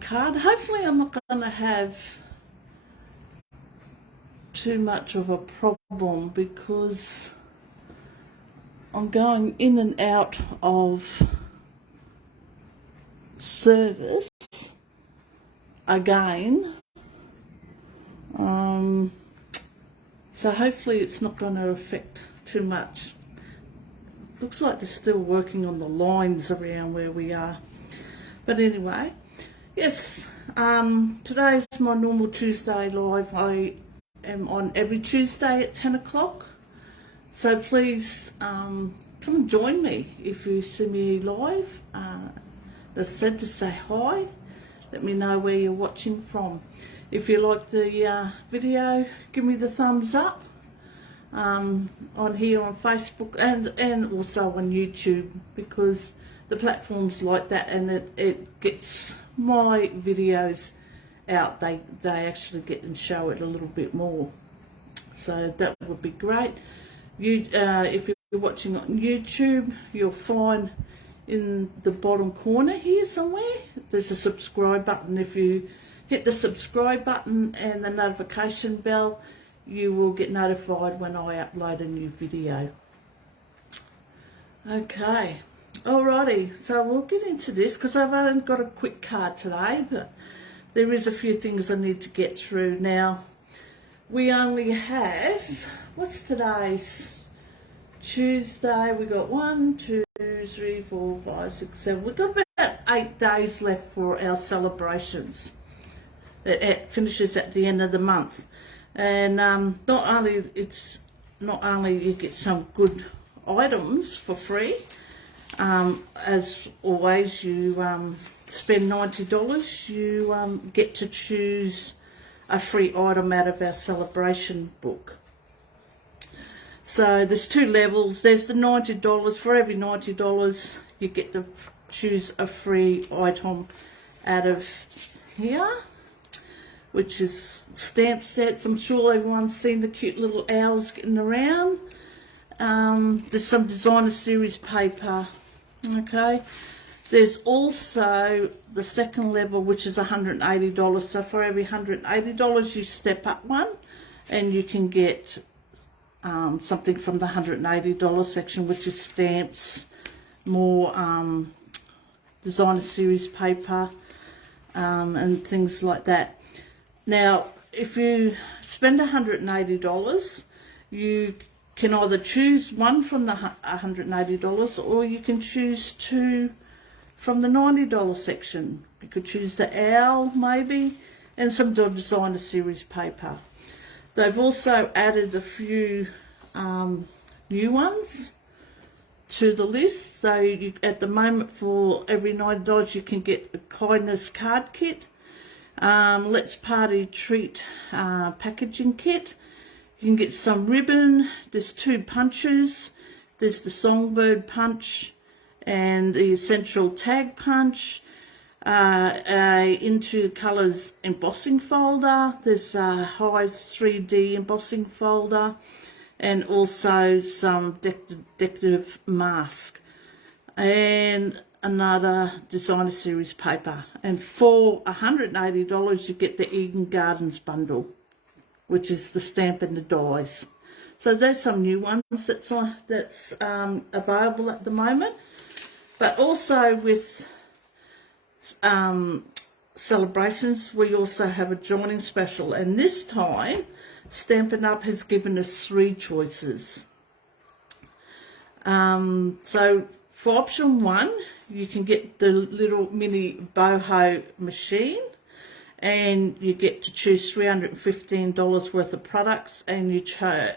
card. Hopefully I'm not going to have too much of a problem because I'm going in and out of service again. So hopefully it's not going to affect too much. Looks like they're still working on the lines around where we are. But anyway, yes, today's my normal Tuesday live. I am on every Tuesday at 10 o'clock. So please come and join me if you see me live. As said, to say hi. Let me know where you're watching from. If you like the video, give me the thumbs up on here on Facebook and also on YouTube, because the platform's like that and it gets my videos out. They actually get and show it a little bit more. So that would be great. If you're watching on YouTube, you'll find in the bottom corner here somewhere there's a subscribe button. If you hit the subscribe button and the notification bell, you will get notified when I upload a new video. Okay, alrighty, so we'll get into this because I've only got a quick card today, but there is a few things I need to get through. Now, we only have, what's today's? Tuesday. We got 1, 2, 3, 4, 5, 6, 7. We've got about 8 days left for our celebrations. It finishes at the end of the month, and not only you get some good items for free. As always, you spend $90, you get to choose a free item out of our celebration book. So there's 2 levels. There's the $90. For every $90, you get to choose a free item out of here, which is stamp sets. I'm sure everyone's seen the cute little owls getting around. There's some designer series paper. Okay. There's also the second level, which is $180. So for every $180, you step up one, and you can get something from the $180 section, which is stamps, more designer series paper, and things like that. Now, if you spend $180, you can either choose one from the $180, or you can choose 2 from the $90 section. You could choose the owl, maybe, and some designer series paper. They've also added a few new ones to the list. So at the moment, for every $90, you can get a kindness card kit, Let's Party treat packaging kit. You can get some ribbon. There's 2 punches. There's the Songbird punch and the Essential Tag punch. Into Colours embossing folder. There's a Hive 3D embossing folder, and also some decorative mask and another designer series paper. And for $180, you get the Eden Gardens bundle, which is the stamp and the dies. So there's some new ones that's available at the moment. But also with celebrations, we also have a joining special, and this time Stampin' Up has given us 3 choices. So for option 1, you can get the little mini boho machine, and you get to choose $315 worth of products, and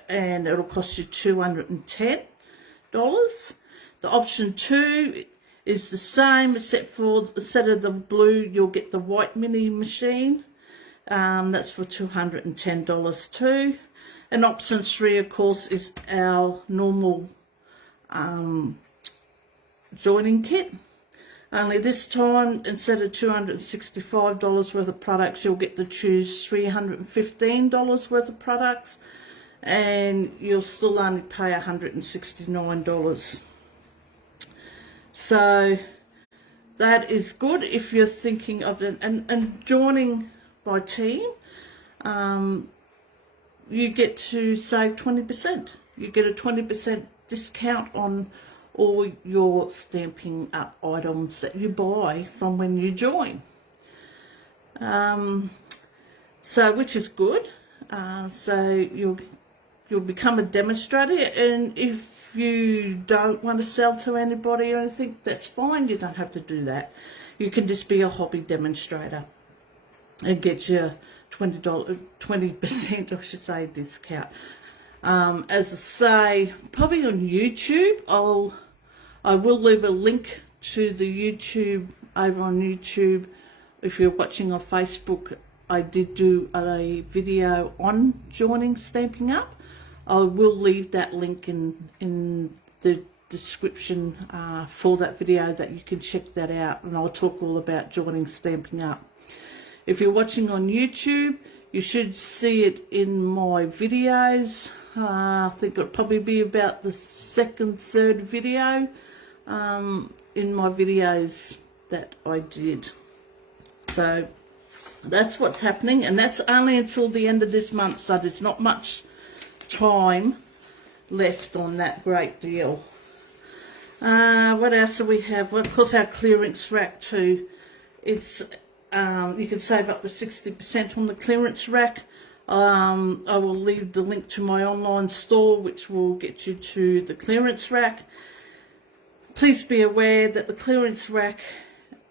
and it'll cost you $210. The option 2 is the same, except for instead of the blue, you'll get the white mini machine. That's for $210 too. And option 3, of course, is our normal joining kit. Only this time, instead of $265 worth of products, you'll get to choose $315 worth of products, and you'll still only pay $169. So that is good if you're thinking of it. And joining my team, you get to save 20%. You get a 20% discount on all your Stampin' Up items that you buy from when you join. So which is good. So you'll become a demonstrator, and if you don't want to sell to anybody or anything, that's fine. You don't have to do that. You can just be a hobby demonstrator and get your $20 I should say discount. As I say, probably on YouTube, I will leave a link to the YouTube over on YouTube. If you're watching on Facebook, I did do a video on joining Stampin' Up. I will leave that link in the description for that video, that you can check that out, and I'll talk all about joining Stampin' Up. If you're watching on YouTube, you should see it in my videos. I think it'll probably be about the second, third video in my videos that I did. So that's what's happening, and that's only until the end of this month, so there's not much time left on that great deal. What else do we have? Well, of course, our clearance rack too. It's you can save up to 60% on the clearance rack. I will leave the link to my online store, which will get you to the clearance rack. Please be aware that the clearance rack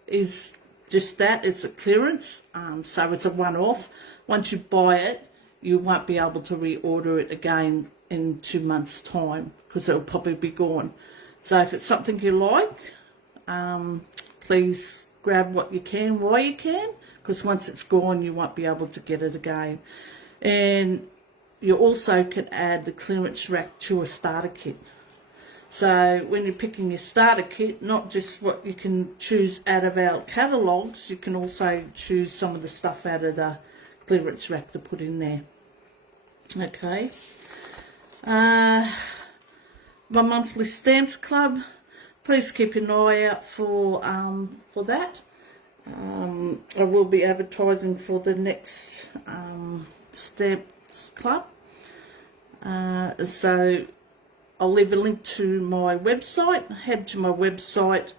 is just that, it's a clearance, so it's a one-off. Once you buy it, you won't be able to reorder it again in 2 months' time, because it'll probably be gone. So if it's something you like, please grab what you can while you can, because once it's gone, you won't be able to get it again. And you also can add the clearance rack to a starter kit. So when you're picking your starter kit, not just what you can choose out of our catalogues, you can also choose some of the stuff out of the clearance rack to put in there. Okay. My monthly stamps club, please keep an eye out for that. I will be advertising for the next stamps club. So I'll leave a link to my website. Head to my website,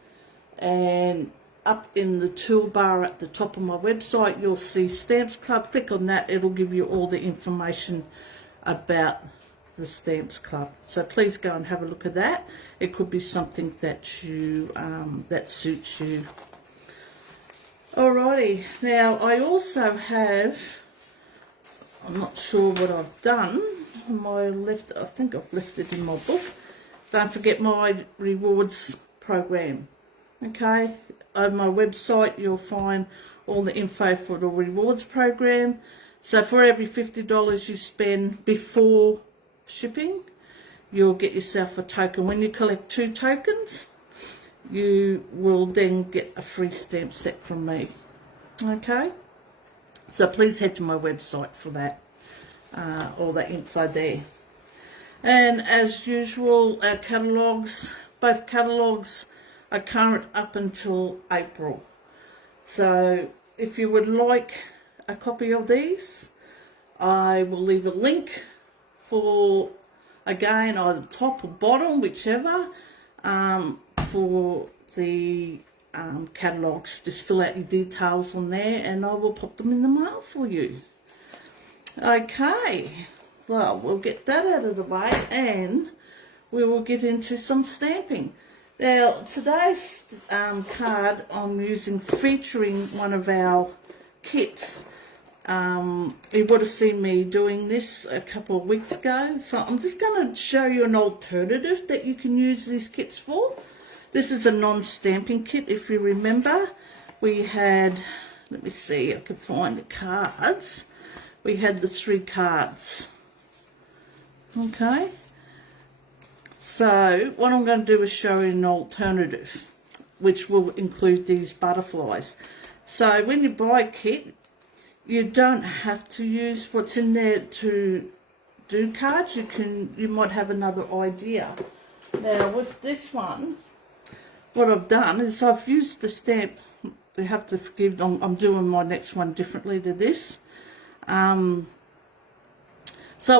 and up in the toolbar at the top of my website, you'll see Stamps Club. Click on that. It'll give you all the information about the Stamps Club. So please go and have a look at that. It could be something that you that suits you. Alrighty. Now I also have, I'm not sure what I've done. I think I've left it in my book. Don't forget my rewards program. Okay, on my website you'll find all the info for the rewards program. So for every $50 you spend before shipping, you'll get yourself a token. When you collect 2 tokens, you will then get a free stamp set from me. Okay, so please head to my website for that. All the info there. And as usual, our catalogues, both catalogues are current up until April. So if you would like a copy of these, I will leave a link for, again, either top or bottom, whichever, for the catalogues. Just fill out your details on there and I will pop them in the mail for you. Okay, well, we'll get that out of the way and we will get into some stamping. Now, today's card I'm using featuring one of our kits. You would have seen me doing this a couple of weeks ago. So I'm just going to show you an alternative that you can use these kits for. This is a non-stamping kit, if you remember. We had, let me see, I can find the cards. We had the 3 cards. Okay. So what I'm going to do is show you an alternative, which will include these butterflies. So when you buy a kit, you don't have to use what's in there to do cards. You might have another idea. Now with this one, what I've done is I've used the stamp. You have to forgive, I'm doing my next one differently to this. So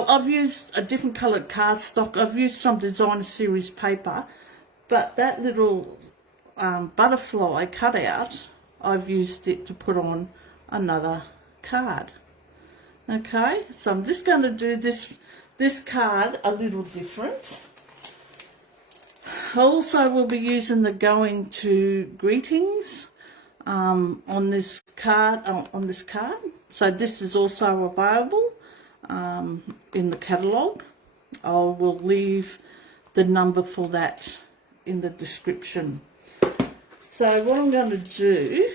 I've used a different coloured cardstock. I've used some designer series paper, but that little butterfly cutout, I've used it to put on another card. Okay, so I'm just going to do this card a little different. I also will be using the going to greetings on this card. So this is also available in the catalogue. I will leave the number for that in the description. So what I'm going to do,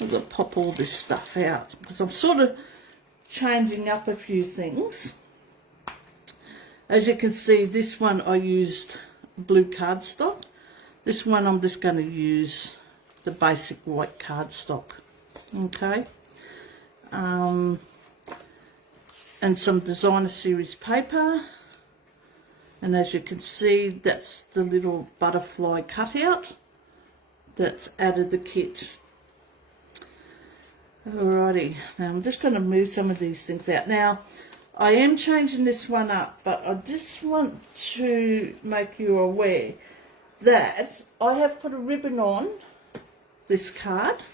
I'm going to pop all this stuff out because I'm sort of changing up a few things. As you can see, this one I used blue cardstock. This one I'm just going to use the basic white cardstock. Okay. And some designer series paper. And as you can see, that's the little butterfly cutout that's added the kit. Alrighty, now I'm just going to move some of these things out. Now, I am changing this one up, but I just want to make you aware that I have put a ribbon on this card.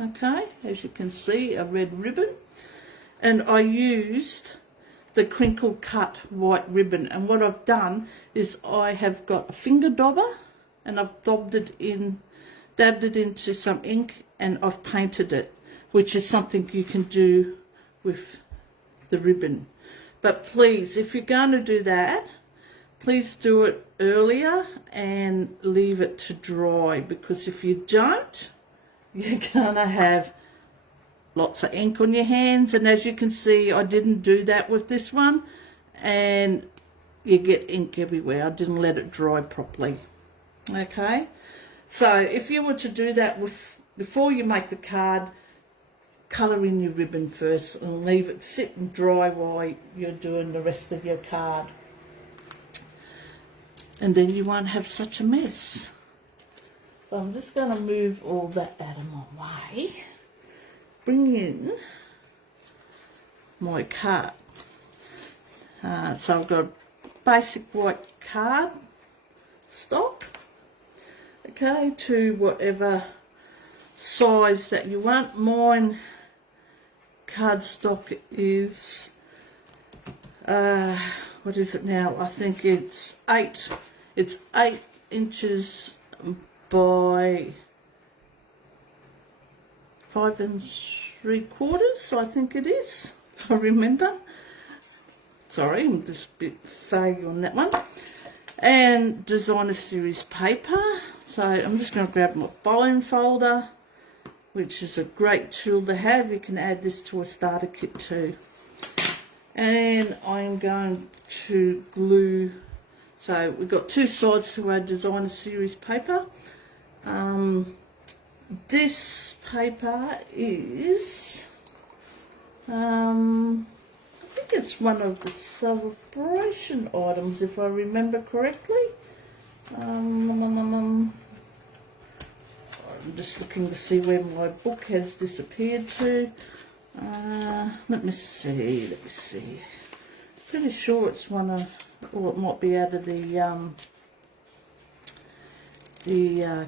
Okay, as you can see, a red ribbon. And I used the crinkle cut white ribbon. And what I've done is I have got a finger dobber and I've dabbed it into some ink and I've painted it, which is something you can do with the ribbon. But please, if you're going to do that, please do it earlier and leave it to dry, because if you don't, you're going to have lots of ink on your hands. And as you can see, I didn't do that with this one, and you get ink everywhere. I didn't let it dry properly. Okay, so if you were to do that before you make the card, colour in your ribbon first and leave it sit and dry while you're doing the rest of your card, and then you won't have such a mess. So I'm just going to move all that out of my way, bring in my card. So I've got basic white card stock, okay, to whatever size that you want. Mine cardstock is what is it now? I think it's 8 inches by 5 3/4, I think it is, if I remember. Sorry, I'm just a bit vague on that one. And designer series paper. So I'm just going to grab my bone folder, which is a great tool to have. You can add this to a starter kit too. And I'm going to glue. So we've got two sides to our designer series paper. This paper is, I think it's one of the celebration items, if I remember correctly. I'm just looking to see where my book has disappeared to. Let me see. Pretty sure it's one of, or it might be out of the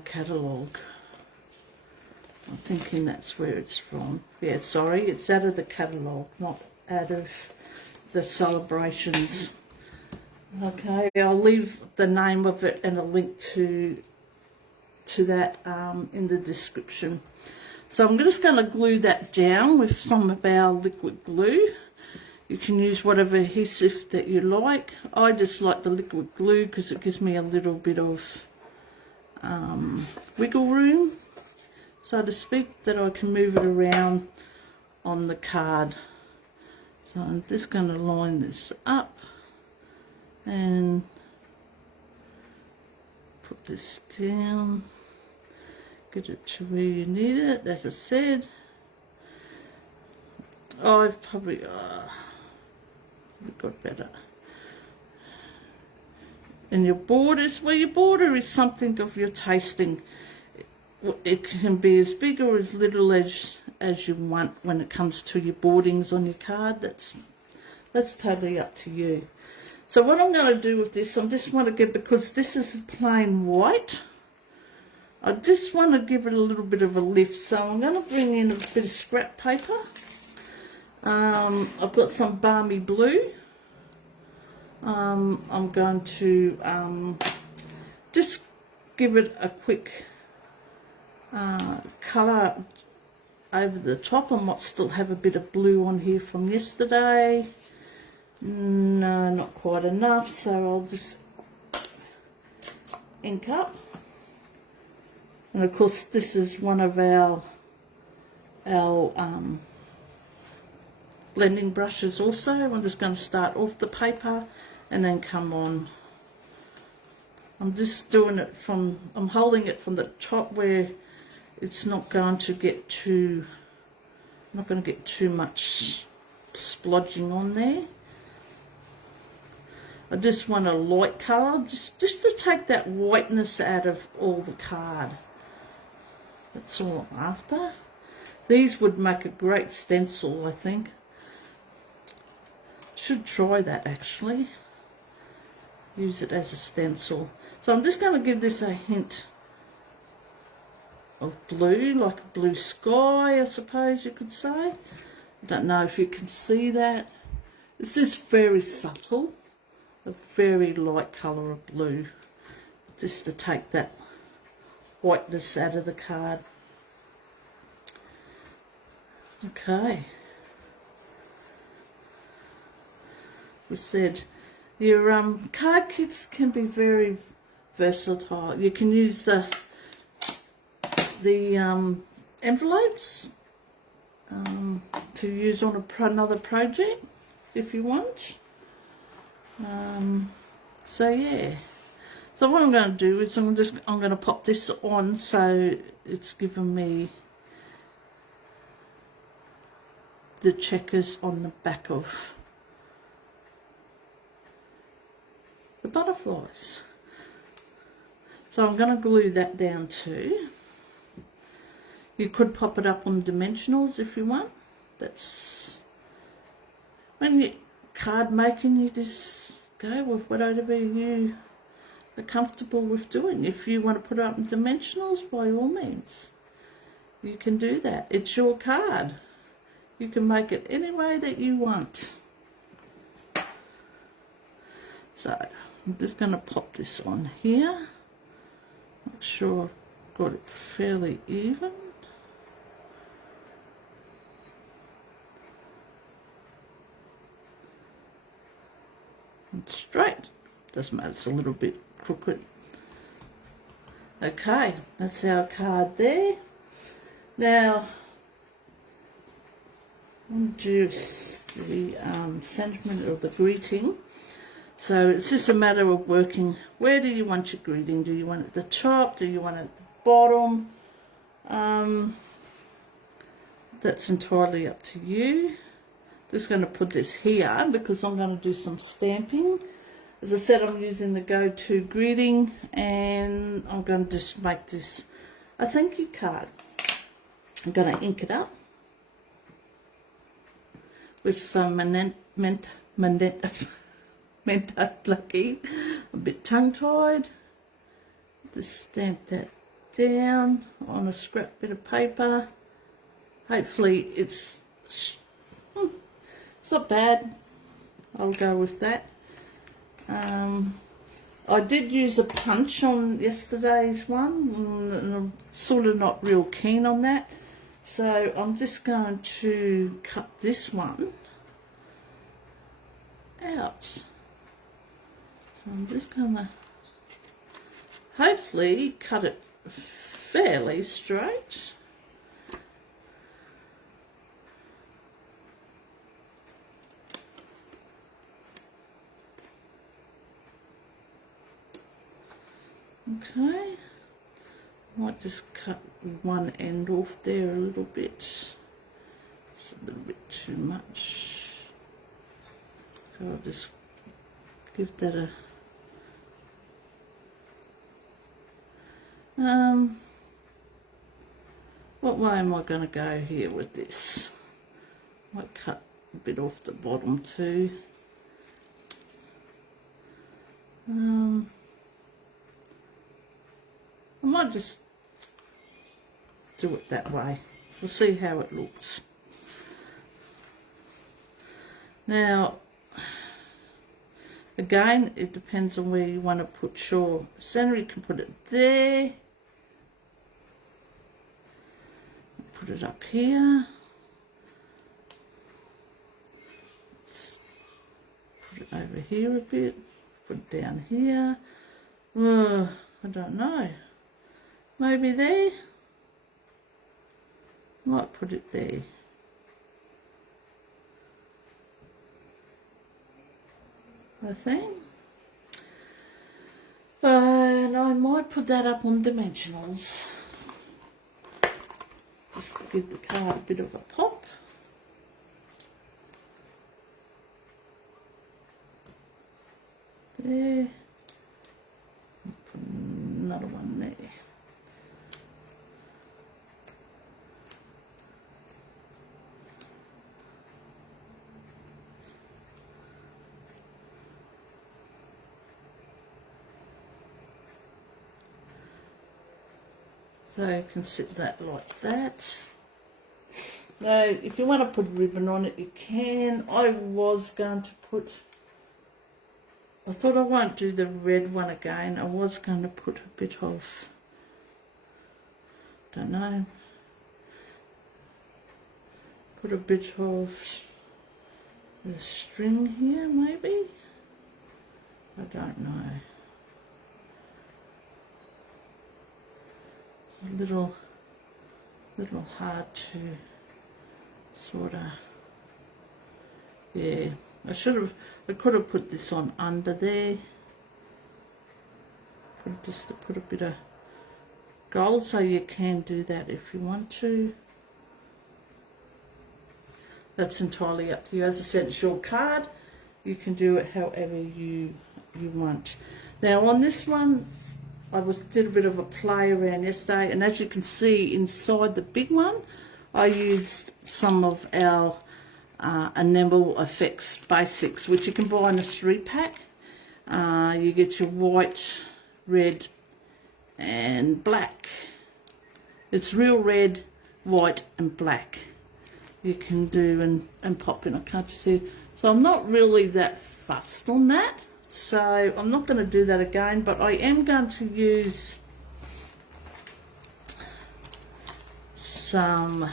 catalogue. I'm thinking that's where it's from. Yeah, sorry, it's out of the catalogue, not out of the celebrations. Okay, I'll leave the name of it and a link to that in the description. So I'm just going to glue that down with some of our liquid glue. You can use whatever adhesive that you like. I just like the liquid glue because it gives me a little bit of wiggle room, so to speak, that I can move it around on the card. So I'm just going to line this up and put this down, get it to where you need it. As I said, I've probably got better. And your borders, well, your border is something of your tasting. It can be as big or as little as you want when it comes to your bordings on your card. That's totally up to you. So what I'm going to do with this, I just want to get, because this is plain white, I just want to give it a little bit of a lift. So I'm going to bring in a bit of scrap paper. I've got some balmy blue. I'm going to just give it a quick colour over the top. I might still have a bit of blue on here from yesterday. No, not quite enough, so I'll just ink up. And of course this is one of our blending brushes also. I'm just going to start off the paper and then come on. I'm just doing it from, I'm holding it from the top where it's not going to get too, not going to get too much splodging on there. I just want a light colour, just to take that whiteness out of all the card. That's all I'm after. These would make a great stencil, I think. Should try that actually. Use it as a stencil. So I'm just going to give this a hint of blue, like a blue sky, I suppose you could say. I don't know if you can see that. It's just very subtle. A very light colour of blue, just to take that whiteness out of the card. Okay. As I said, your card kits can be very versatile. You can use the envelopes to use on another project if you want. So yeah, so what I'm going to do is I'm going to pop this on, so it's given me the checkers on the back of the butterflies. So I'm going to glue that down too. You could pop it up on dimensionals if you want. That's when you card making, you just go with whatever you are comfortable with doing. If you want to put it up in dimensionals, by all means you can do that. It's your card. You can make it any way that you want. So I'm just going to pop this on here. Make sure I've got it fairly even. And straight. Doesn't matter, it's a little bit crooked. Okay, that's our card there. Now, introduce the sentiment of the greeting. So it's just a matter of working, where do you want your greeting? Do you want it at the top? Do you want it at the bottom? That's entirely up to you. Just going to put this here because I'm going to do some stamping. As I said, I'm using the Go-To greeting, and I'm going to just make this a thank you card. I'm going to ink it up with some Mento Lucky, a bit tongue-tied. Just stamp that down on a scrap bit of paper. Hopefully it's not bad. I'll go with that. I did use a punch on yesterday's one, and I'm sort of not real keen on that. So I'm just going to cut this one out. So I'm just going to hopefully cut it fairly straight. Okay, might just cut one end off there a little bit. It's a little bit too much. So I'll just give that a What way am I going to go here with this? Might cut a bit off the bottom too. I might just do it that way. We'll see how it looks. Now, again, it depends on where you want to put your center. You can put it there. Put it up here. Put it over here a bit. Put it down here. I don't know. Maybe there. Might put it there. I think. And I might put that up on dimensionals. Just to give the card a bit of a pop. There. Put another one there. So you can sit that like that. Now, if you want to put ribbon on it, you can. I was going to put, I thought I won't do the red one again. I was going to put a bit of, don't know, put a bit of the string here maybe. I don't know. A little hard to sort of, yeah, I could have put this on under there, just to put a bit of gold, so you can do that if you want to. That's entirely up to you. As I said, it's your card. You can do it however you want. Now on this one, I did a bit of a play around yesterday, and as you can see inside the big one, I used some of our Enamel Effects Basics, which you can buy in a 3-pack. You get your white, red and black. It's real red, white and black. You can do and pop in. I can't just see. So I'm not really that fussed on that. So I'm not going to do that again, but I am going to use some,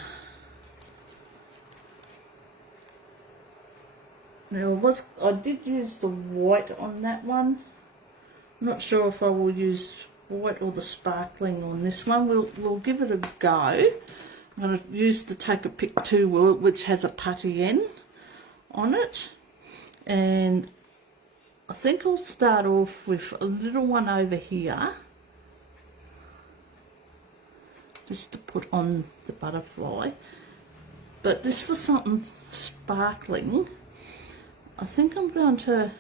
now I did use the white on that one. I'm not sure if I will use white or the sparkling on this one. We'll give it a go. I'm going to use the Take a Pick 2, which has a putty N on it, and I think I'll start off with a little one over here, just to put on the butterfly. But just for something sparkling, I think I'm going to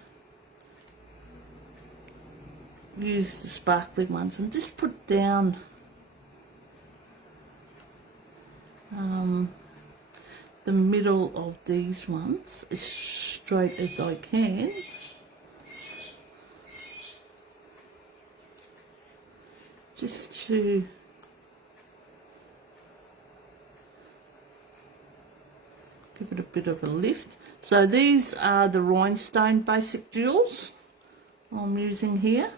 use the sparkling ones and just put down the middle of these ones as straight as I can. Just to give it a bit of a lift. So these are the Rhinestone Basic Jewels I'm using here.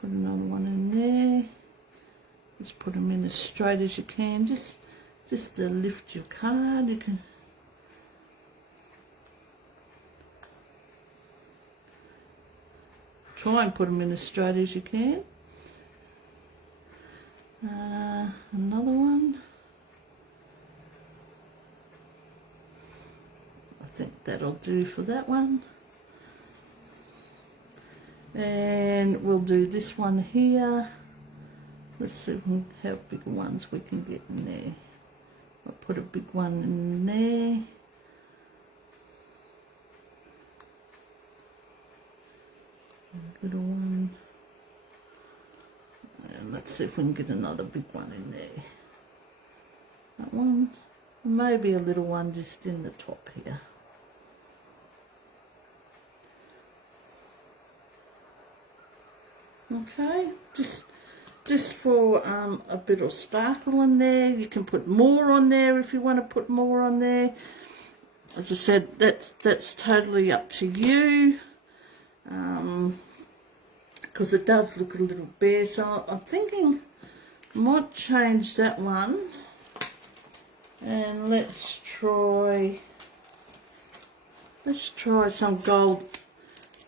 Put another one in there. Just put them in as straight as you can. Just to lift your card. You can try and put them in as straight as you can. Another one. I think that'll do for that one. And we'll do this one here. Let's see how big ones we can get in there. I'll put a big one in there. little one. And let's see if we can get another big one in there. That one. Maybe a little one just in the top here. Okay, just for a bit of sparkle in there. You can put more on there if you want to put more on there. As I said, that's totally up to you, because it does look a little bare. So I'm thinking I might change that one, and let's try some gold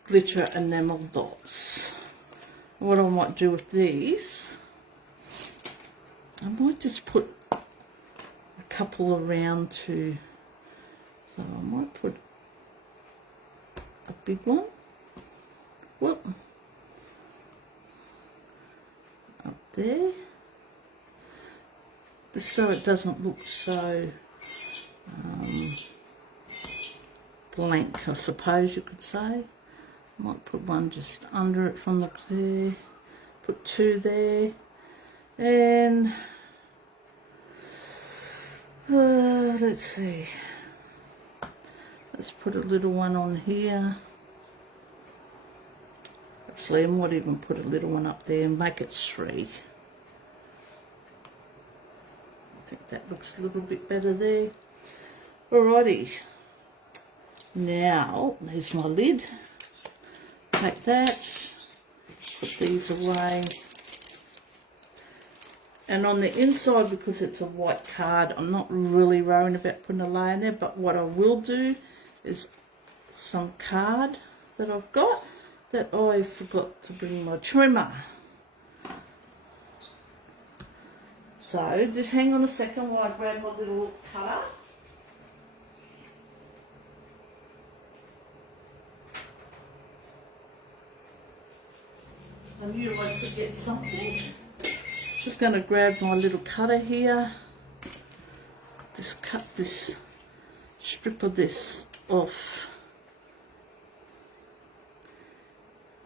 glitter enamel dots. What I might do with these, I might just put a couple around too. So I might put a big one, whoop, up there, just so it doesn't look so blank, I suppose you could say. Might put one just under it from the clear, put two there, and let's see, let's put a little one on here. Actually, I might even put a little one up there and make it 3. I think that looks a little bit better there. Alrighty, now there's my lid. Take that, put these away, and on the inside, because it's a white card, I'm not really worrying about putting a layer in there, but what I will do is some card that I've got that I forgot to bring my trimmer. So just hang on a second while I grab my little cutter. I knew I'd forget something. Just going to grab my little cutter here. Just cut this strip of this off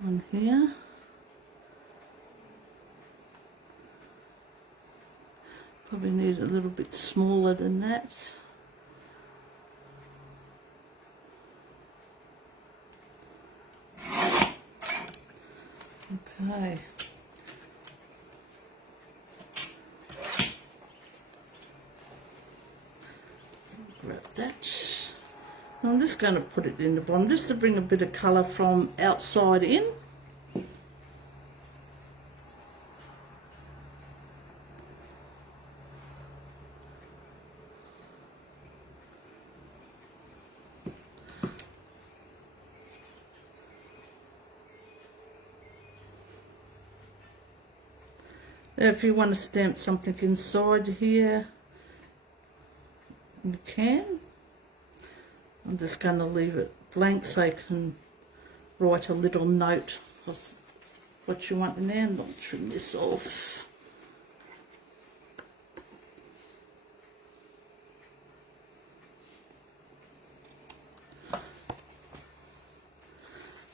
on here. Probably need a little bit smaller than that. Okay. Grab that. I'm just going to put it in the bottom just to bring a bit of colour from outside in. If you want to stamp something inside here, you can. I'm just going to leave it blank so you can write a little note of what you want in there, and I'll trim this off.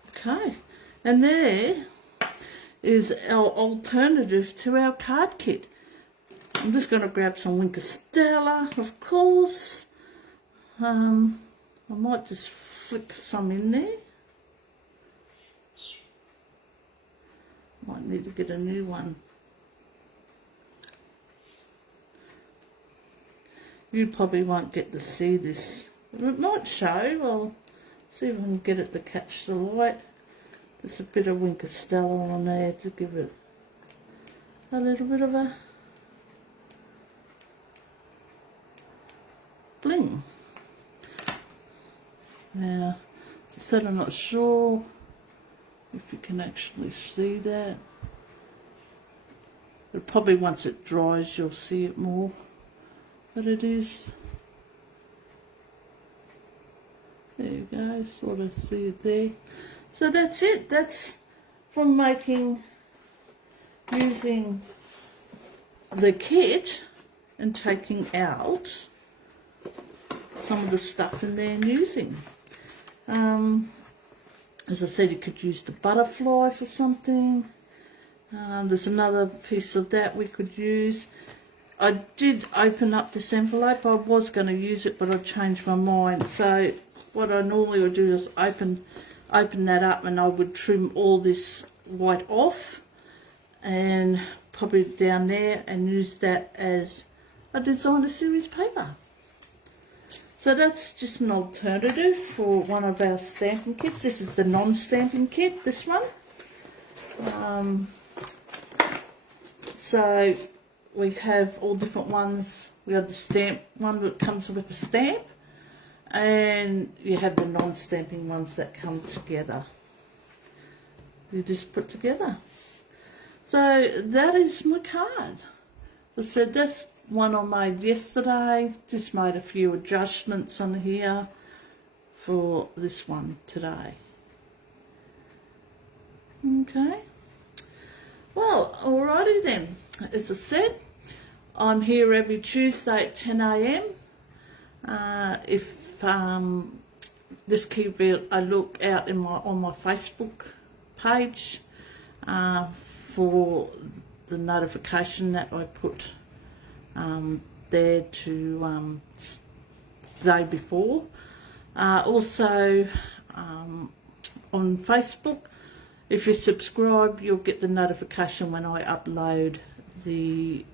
Okay, and there is our alternative to our card kit. I'm just going to grab some Wink of Stella, of course. I might just flick some in there. Might need to get a new one. You probably won't get to see this. It might show. I'll see if I can get it to catch the light. There's a bit of Wink of Stella on there to give it a little bit of a bling. Now, as I said, I'm not sure if you can actually see that. But probably once it dries you'll see it more. But it is. There you go, sort of see it there. So that's it. That's from using the kit and taking out some of the stuff in there and using. As I said, you could use the butterfly for something. There's another piece of that we could use. I did open up this envelope. I was going to use it, but I changed my mind. So what I normally would do is open that up, and I would trim all this white off and pop it down there and use that as a designer series paper. So that's just an alternative for one of our stamping kits. This is the non-stamping kit, this one. So we have all different ones. We have the stamp one that comes with a stamp, and you have the non-stamping ones that come together. You just put together. So that is my card. As I said, that's one I made yesterday. Just made a few adjustments on here for this one today. Okay. Well, alrighty then. As I said, I'm here every Tuesday at 10 a.m. Just keep a look out on my Facebook page for the notification that I put there to the day before. Also on Facebook, if you subscribe, you'll get the notification when I upload the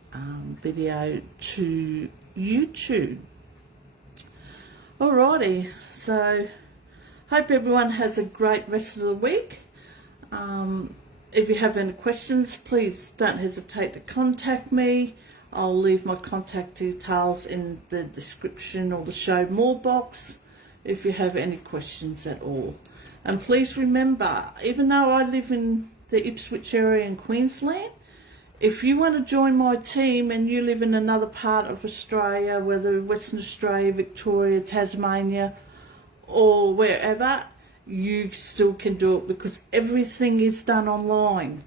video to YouTube. Alrighty, so hope everyone has a great rest of the week. If you have any questions, please don't hesitate to contact me. I'll leave my contact details in the description or the show more box if you have any questions at all. And please remember, even though I live in the Ipswich area in Queensland, if you want to join my team and you live in another part of Australia, whether Western Australia, Victoria, Tasmania, or wherever, you still can do it, because everything is done online.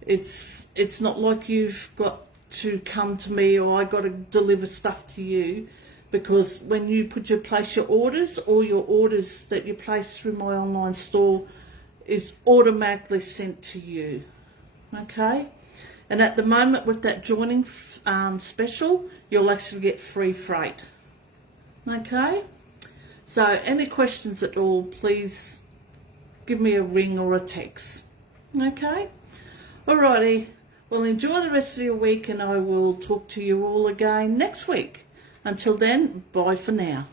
It's not like you've got to come to me or I got to deliver stuff to you, because when you place your orders, all your orders that you place through my online store is automatically sent to you. Okay? And at the moment with that joining special, you'll actually get free freight. Okay? So any questions at all, please give me a ring or a text. Okay? Alrighty. Well, enjoy the rest of your week, and I will talk to you all again next week. Until then, bye for now.